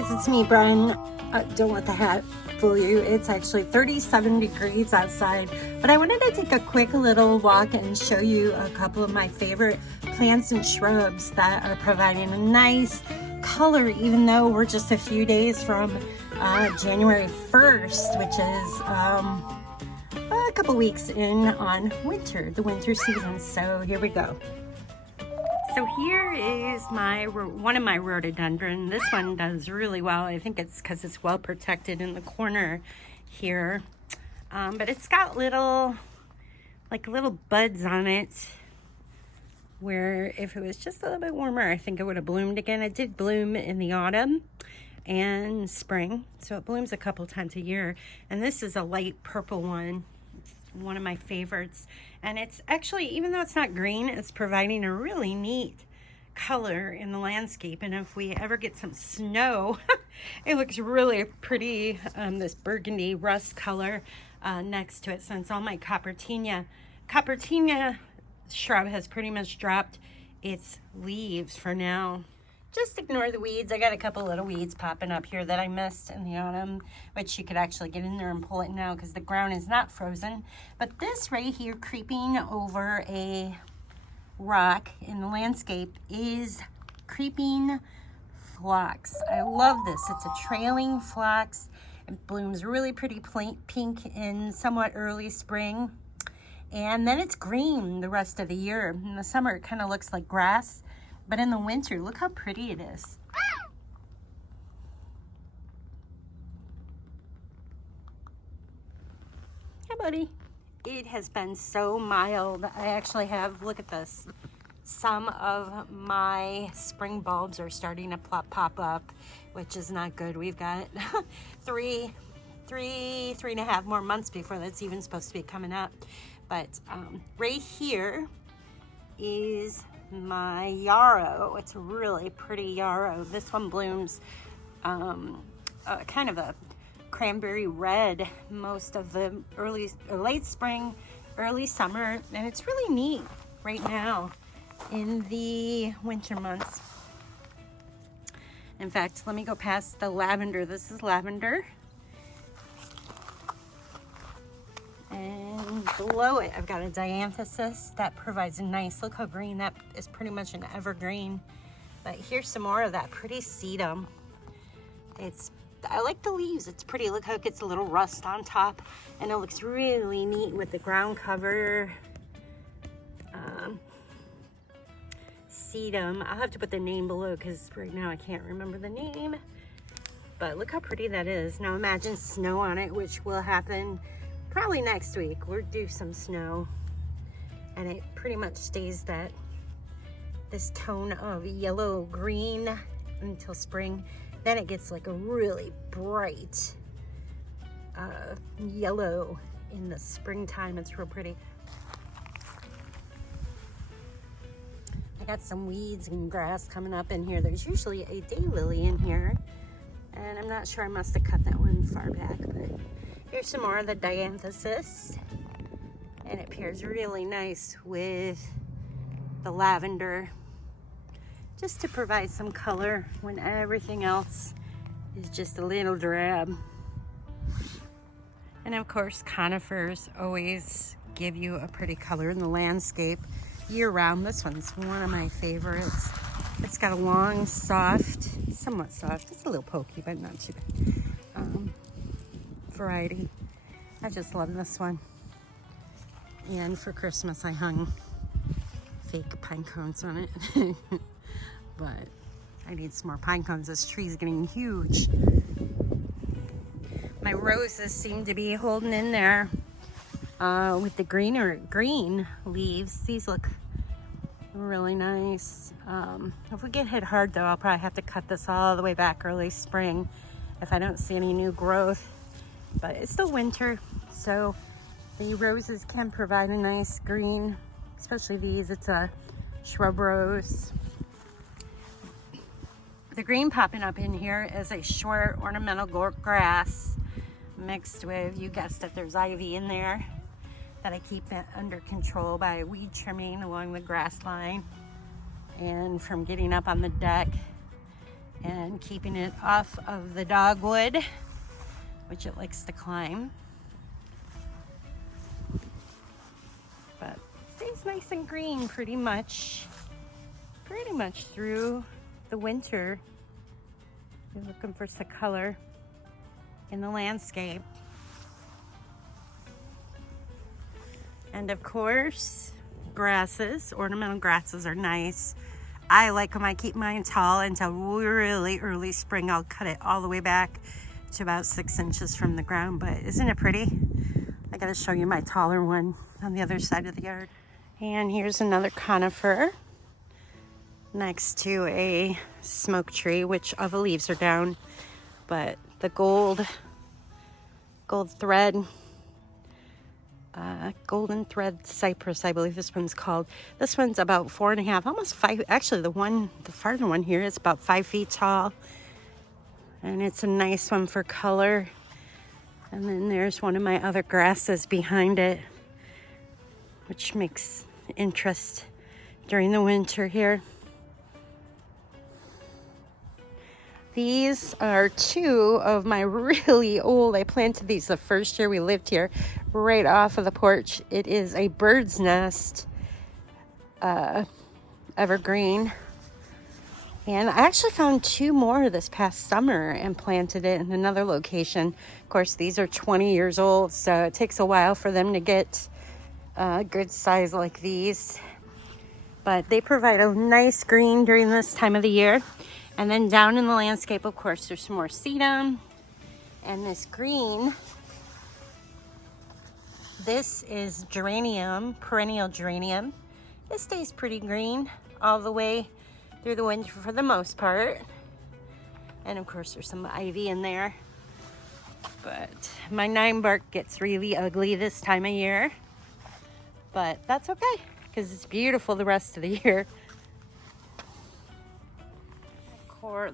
guys, it's me, Bren. Don't let the hat fool you. It's actually 37 degrees outside, but I wanted to take a quick little walk and show you a couple of my favorite plants and shrubs that are providing a nice color, even though we're just a few days from January 1st, which is a couple weeks in on winter, the winter season. So here we go. So here is one of my rhododendron. This one does really well. I think it's because it's well protected in the corner here. But it's got little buds on it, where if it was just a little bit warmer, I think it would have bloomed again. It did bloom in the autumn and spring, so it blooms a couple times a year. And this is a light purple one. It's one of my favorites. And it's actually, even though it's not green, it's providing a really neat color in the landscape. And if we ever get some snow, it looks really pretty, this burgundy rust color next to it, since all my Copertina shrub has pretty much dropped its leaves for now. Just ignore the weeds. I got a couple little weeds popping up here that I missed in the autumn, which you could actually get in there and pull it now because the ground is not frozen. But this right here, creeping over a rock in the landscape, is creeping phlox. I love this. It's a trailing phlox. It blooms really pretty pink in somewhat early spring. And then it's green the rest of the year. In the summer, it kind of looks like grass. But in the winter, look how pretty it is. Hi, buddy. It has been so mild. I actually have, look at this. Some of my spring bulbs are starting to pop up, which is not good. We've got three and a half more months before that's even supposed to be coming up. But right here is my yarrow. It's a really pretty yarrow. This one blooms kind of a cranberry red most of the late spring, early summer, and it's really neat right now in the winter months. In fact, let me go past the lavender. This is lavender. And below it, I've got a dianthesis that provides a nice, look how green, that is pretty much an evergreen. But here's some more of that pretty sedum. I like the leaves, it's pretty. Look how it gets a little rust on top, and it looks really neat with the ground cover. Sedum, I'll have to put the name below because right now I can't remember the name. But look how pretty that is. Now imagine snow on it, which will happen probably next week. We're due some snow, and it pretty much stays this tone of yellow green until spring. Then it gets like a really bright yellow in the springtime. It's real pretty. I got some weeds and grass coming up in here. There's usually a daylily in here, and I'm not sure, I must have cut that one far back, but here's some more of the dianthesis, and it pairs really nice with the lavender, just to provide some color when everything else is just a little drab. And of course, conifers always give you a pretty color in the landscape year round. This one's one of my favorites. It's got a long, somewhat soft, it's a little pokey, but not too bad. Variety. I just love this one. And for Christmas I hung fake pine cones on it. But I need some more pine cones. This tree's getting huge. My roses seem to be holding in there with the green leaves. These look really nice. If we get hit hard though, I'll probably have to cut this all the way back early spring if I don't see any new growth. But it's still winter, so the roses can provide a nice green, especially these. It's a shrub rose. The green popping up in here is a short ornamental grass mixed with, you guessed it, there's ivy in there that I keep it under control by weed trimming along the grass line and from getting up on the deck and keeping it off of the dogwood, which it likes to climb. But it stays nice and green pretty much through the winter. You're looking for some color in the landscape. And of course, grasses, ornamental grasses are nice. I like them. I keep mine tall until really early spring. I'll cut it all the way back to about 6 inches from the ground, but isn't it pretty? I gotta show you my taller one on the other side of the yard. And here's another conifer next to a smoke tree, which all the leaves are down, but the golden thread cypress, I believe this one's called. This one's about 4.5, almost 5. Actually, the farther one here is about 5 feet tall, and it's a nice one for color. And then there's one of my other grasses behind it, which makes interest during the winter here. These are 2 of my really old, I planted these the first year we lived here, right off of the porch. It is a bird's nest evergreen. And I actually found 2 more this past summer and planted it in another location. Of course, these are 20 years old, so it takes a while for them to get a good size like these. But they provide a nice green during this time of the year. And then down in the landscape, of course, there's some more sedum. And this green, this is geranium, perennial geranium. It stays pretty green all the way through the winter for the most part. And of course, there's some ivy in there. But my 9-bark gets really ugly this time of year. But that's okay, because it's beautiful the rest of the year.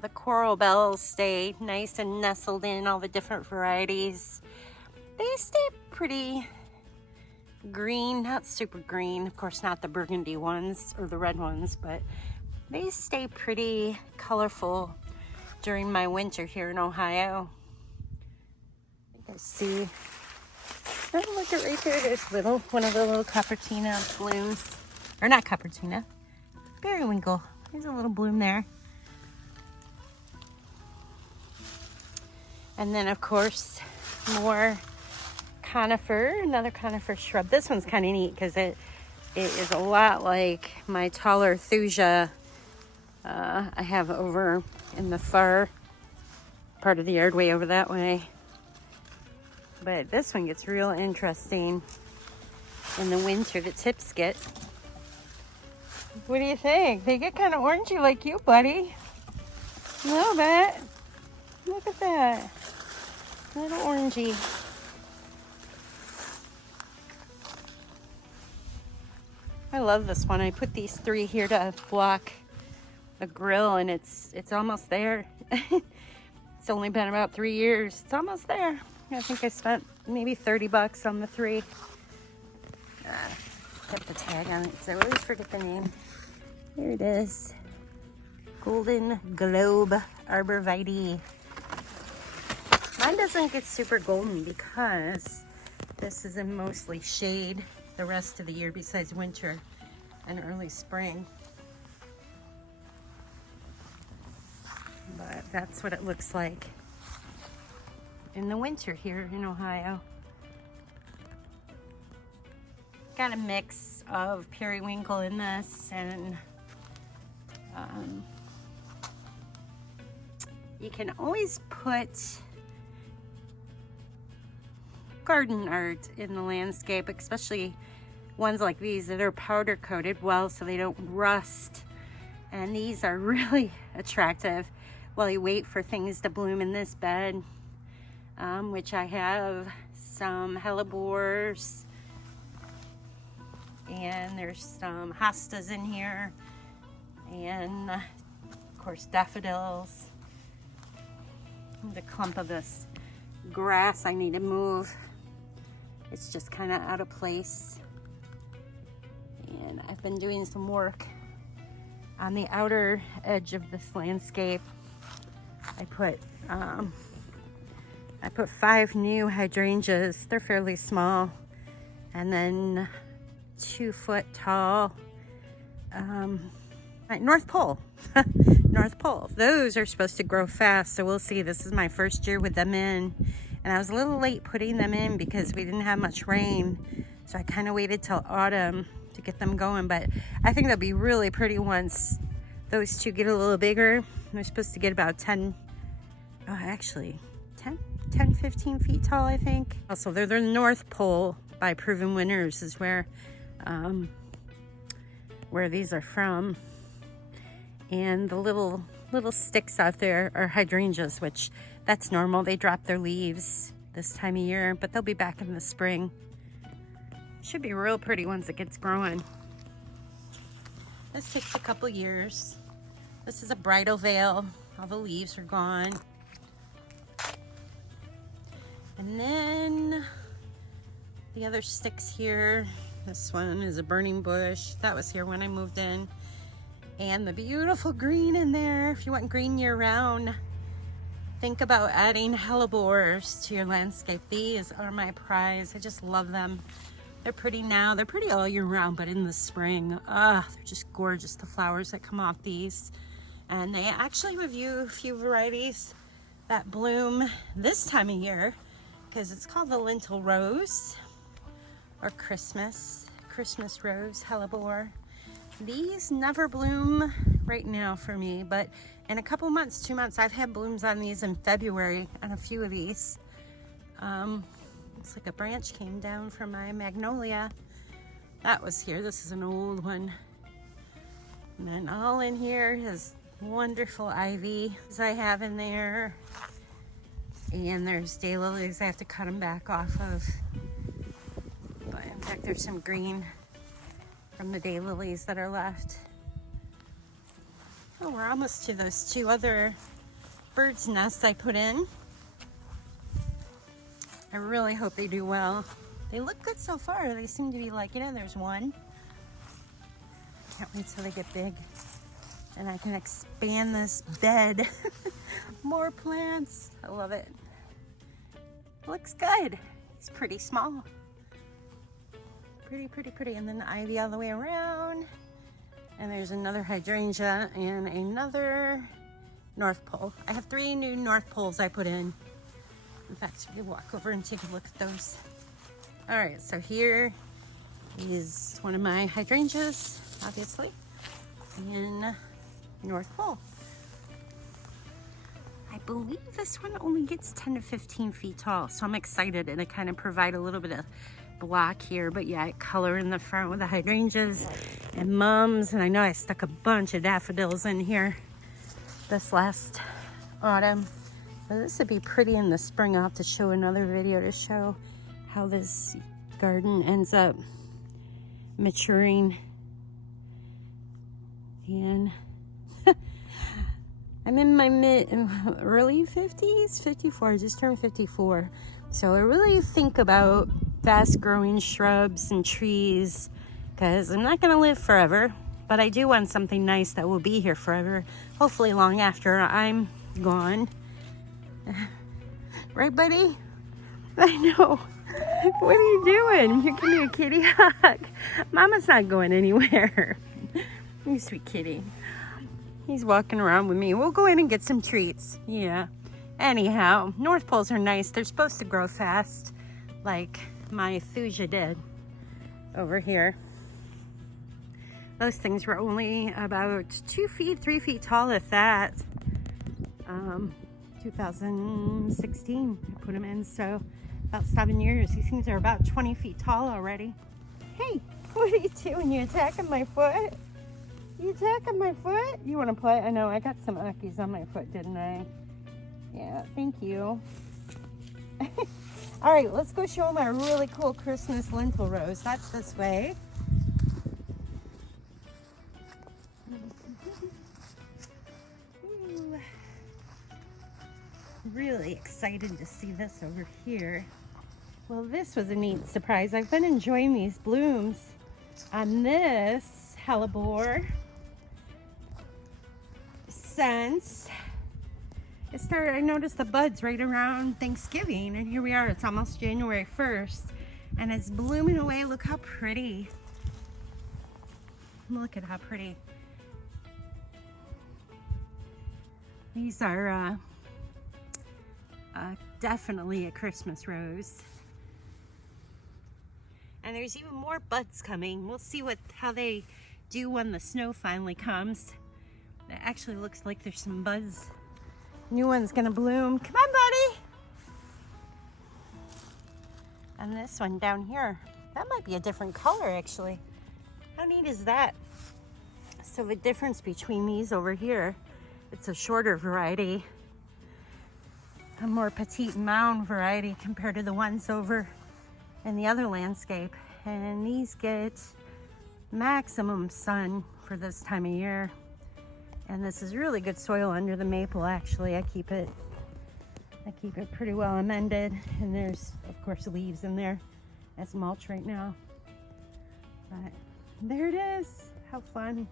The coral bells stay nice and nestled in all the different varieties. They stay pretty green, not super green, of course not the burgundy ones or the red ones, but they stay pretty colorful during my winter here in Ohio. You guys see, oh, look at right there, there's one of the little Cupertina blooms, or not Cupertina, periwinkle. There's a little bloom there. And then, of course, more conifer, another conifer shrub. This one's kind of neat because it is a lot like my taller thuja I have over in the far part of the yard, way over that way. But this one gets real interesting in the winter. The tips get. What do you think? They get kind of orangey like you, buddy. A little bit. Look at that. A little orangey. I love this one. I put these 3 here to block the grill, and it's almost there. It's only been about 3 years. It's almost there. I think I spent maybe $30 on the 3. Put the tag on it, so I always forget the name. Here it is. Golden Globe Arborvitae. Mine doesn't get super golden because this is in mostly shade the rest of the year besides winter and early spring. But that's what it looks like in the winter here in Ohio. Got a mix of periwinkle in this, and you can always put garden art in the landscape, especially ones like these that are powder coated well so they don't rust. And these are really attractive while you wait for things to bloom in this bed, which I have some hellebores, and there's some hostas in here, and of course daffodils. The clump of this grass I need to move. It's just kind of out of place. And I've been doing some work on the outer edge of this landscape I put 5 new hydrangeas. They're fairly small. And then 2 foot tall North Pole. North Pole. Those are supposed to grow fast, so we'll see. This is my first year with them in, and I was a little late putting them in because we didn't have much rain, so I kind of waited till autumn to get them going. But I think they'll be really pretty once those 2 get a little bigger. They're supposed to get about 10, 15 feet tall, I think. Also, they're the North Pole by Proven Winners is where these are from. And the little sticks out there are hydrangeas, which that's normal. They drop their leaves this time of year, but they'll be back in the spring. Should be real pretty once it gets growing. This takes a couple years. This is a bridal veil. All the leaves are gone. And then the other sticks here. This one is a burning bush. That was here when I moved in. And the beautiful green in there. If you want green year round, think about adding hellebores to your landscape. These are my prize. I just love them. They're pretty now. They're pretty all year round, but in the spring, they're just gorgeous, the flowers that come off these. And they actually have a few varieties that bloom this time of year, because it's called the lentil rose or Christmas rose, hellebore. These never bloom right now for me, but in a couple months, 2 months, I've had blooms on these in February on a few of these. Looks like a branch came down from my magnolia. That was here. This is an old one. And then all in here is wonderful ivy I have in there. And there's daylilies. I have to cut them back off of. But in fact, there's some green from the daylilies that are left. Oh, we're almost to those 2 other birds' nests I put in. I really hope they do well. They look good so far. They seem to be liking it. There's one. Can't wait till they get big. And I can expand this bed. More plants. I love it. Looks good. It's pretty small. Pretty. And then the ivy all the way around. And there's another hydrangea and another North Pole. I have 3 new North Poles I put in. In fact, we can walk over and take a look at those. All right, so here is one of my hydrangeas, obviously, in North Pole. I believe this one only gets 10 to 15 feet tall, so I'm excited, and I kind of provide a little bit of block here, but yeah, I color in the front with the hydrangeas and mums, and I know I stuck a bunch of daffodils in here this last autumn. But this would be pretty in the spring. I'll have to show another video to show how this garden ends up maturing. And I'm in my early 50s, 54, just turned 54. So I really think about fast growing shrubs and trees, because I'm not going to live forever, but I do want something nice that will be here forever, hopefully long after I'm gone. Right, buddy? I know. What are you doing? You're giving me a kitty hug. Mama's not going anywhere. You sweet kitty. He's walking around with me. We'll go in and get some treats. Yeah. Anyhow, North Poles are nice. They're supposed to grow fast, like my Thuja did over here. Those things were only about 2 feet, 3 feet tall, if that. 2016, I put them in, so about 7 years. These things are about 20 feet tall already. Hey, what are you doing? You attacking my foot? You attacking my foot? You want to play? I know, I got some uckies on my foot, didn't I? Yeah, thank you. All right, let's go show them our really cool Christmas lentil rose. That's this way. Really excited to see this over here. Well, this was a neat surprise. I've been enjoying these blooms on this hellebore since I noticed the buds right around Thanksgiving, and here we are. It's almost January 1st, and it's blooming away. Look how pretty. Look at how pretty. These are definitely a Christmas rose. And there's even more buds coming. We'll see how they do when the snow finally comes. It actually looks like there's some buds. New one's gonna bloom. Come on, buddy. And this one down here, that might be a different color actually. How neat is that? So the difference between these over here, it's a shorter variety, a more petite mound variety compared to the ones over in the other landscape. And these get maximum sun for this time of year. And this is really good soil under the maple actually. I keep it pretty well amended, and there's of course leaves in there as mulch right now. But there it is. How fun.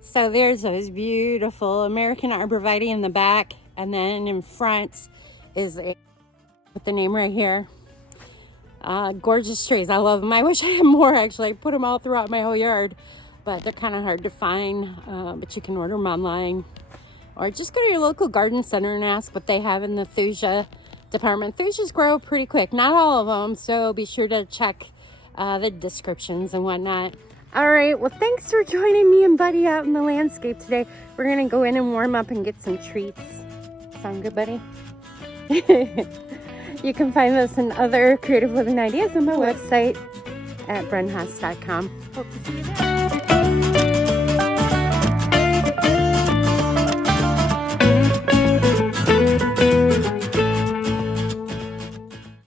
So there's those beautiful American Arborvitae in the back, and then in front is with the name right here. Gorgeous trees. I love them. I wish I had more actually. I put them all throughout my whole yard, but they're kind of hard to find. But you can order them online, or just go to your local garden center and ask what they have in the Thuja department. Thujas grow pretty quick, not all of them, so be sure to check the descriptions and whatnot. All right, well, thanks for joining me and Buddy out in the landscape today. We're gonna go in and warm up and get some treats. Sound good, Buddy? You can find this and other creative living ideas on my website at brenhaas.com. Hope to see you there.